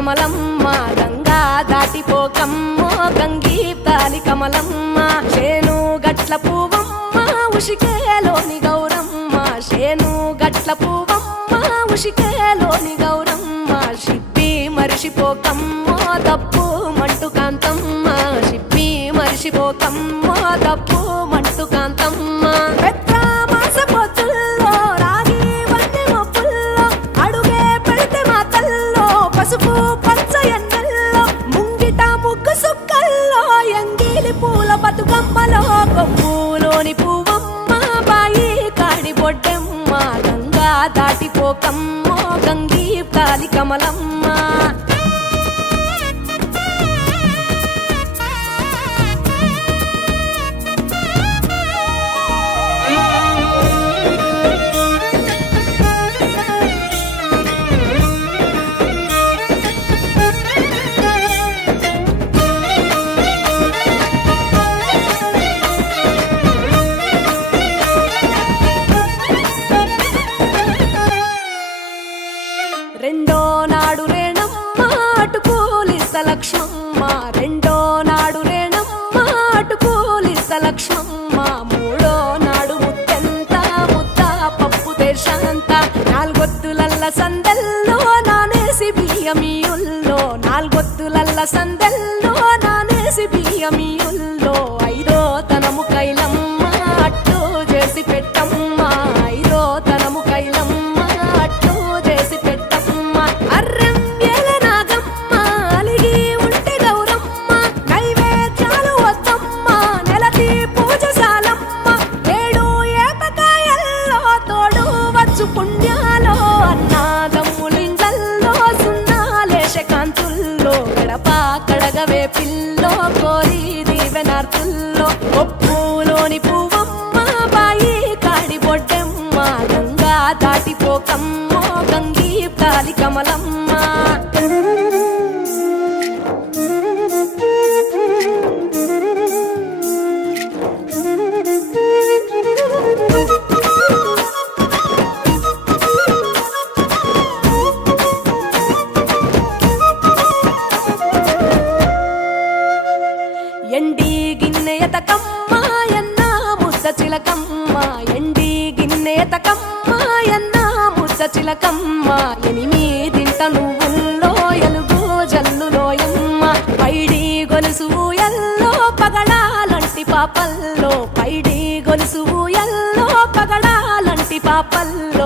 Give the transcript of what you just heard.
కమలమ్మ గంగా దాటిపోకమ్మో గంగీతాలి కమలమ్మ శేను గట్ల పువ్వమ్మ ఉషికేలోని గౌరమ్మ శేను గట్ల పువ్వమ్మ ఉషికేలోని గౌరమ్మ షిప్పి మరిషిపోకమ్మో తప్పు మంటు కాంతమ్మ షిప్పి మరిషిపోకమ్మో తప్పు మంటు కాంతమ్మ పసుపు పచ్చ ఎన్నెల్లో ముంగిట ముగ్గు సుక్కల్లో ఎంగిలి పూల బతుకమ్మలో కొమ్ములోని పువ్వమ్మ బాయి కాడి బొడ్డెమ్మ గంగా దాటిపోకమ్మో గంగీ తాలి కమలమ్మ రెండో నాడు రేణమ్మ అటుకూలిస్త లక్ష్మమ్మ రెండో నాడు రేణమ్మ అటుకూలిస్త లక్ష్మమ్మ మూడో నాడు ముత్తెంత ముద్ద పప్పు దేశంత నాలుగొత్తులల్ల సందెల్లో నానేసి బియ్యమియుల్లో నాలుగొత్తులల్ల సందెల్లో నానేసి బియ్యమియుల్లో ఐదో తనము కైలమ్మ అట్టు చేసి పెట్టమ్మ ఐదో తనము కైలమ్మ పుణ్యాలో అన్నాదమ్ములింగల్లో సున్నాలేశ కాంతుల్లో గడప కడగవే పిల్లో కోరి దీవెనార్తుల్లో ఒప్పులోని పువ్వమ్మ బాయి కాడి బొడ్డెమ్మ గంగా దాటిపోకమ్మో గంగీ తాలి కమలమ్మ ఎండి గిన్నెయతకమ్మ ఎన్న ముద్ద చిలకమ్మ ఎండి గిన్నెయతకమ్మ ఎన్న ముద్ద చిలకమ్మ ఎనిమిదింట నువ్వుల్లో ఎలుగు జల్లులోయమ్మ పైడి గొలుసు ఎల్లో పగడాలంటి పాపల్లో పైడి గొలుసు ఎల్లో పగడాలంటి పాపల్లో